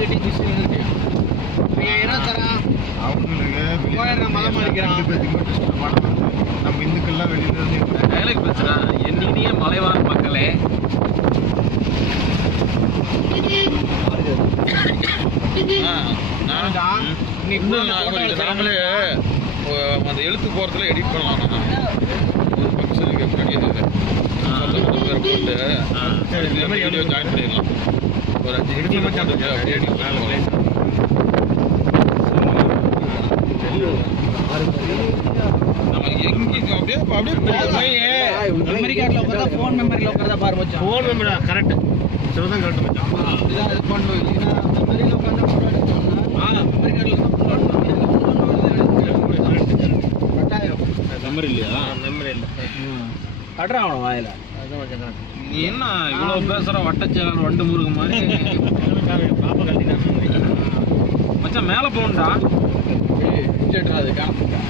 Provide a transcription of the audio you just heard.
கட்டி கிறிஸ்டின் இருக்கியா 5000 தரான் அவங்களுக்கு மதம் அடிக்கிறான் நம்ம இந்துக்கள்லாம் வெளியில இருந்து வேலைக்கு பேசுறா என்னையே மலைவாழ் மக்களே நாமளே அந்த எழுத்து போறதுல எடிட் பண்ணலாம் ஒரு ஃபங்க்ஷனுக்கு போட்டு ஜாயின் பண்ணிடலாம் ஒரு 5 நிமிஷம் அப்படியே எடிட் பண்ணலாம் மெமரி கார்டுல உட்கார்ந்தா ஃபோன் மெமரியில உட்கார்ந்தா பாரு மச்சான் ஃபோன் மெமரி கரெக்ட் சொல்றதா கரெக்ட் மச்சான் இதான் இது பண்ணு இல்லனா மெமரியில உட்கார்ந்தா ஃபோன் எடுக்கணும்னா மெமரி கார்டுல மெமரி இல்லையா மெமரி இல்ல கட்றா அவன வாயில அதான் மச்சான் நீ என்ன இவ்வளவு பேசுற வட்டச்சேலன் வண்டு முருக மாதிரி பாப்பா கட்டினா மச்சான் மேல போண்டா இன்ஜெக்டர் அது காணப்பட்டா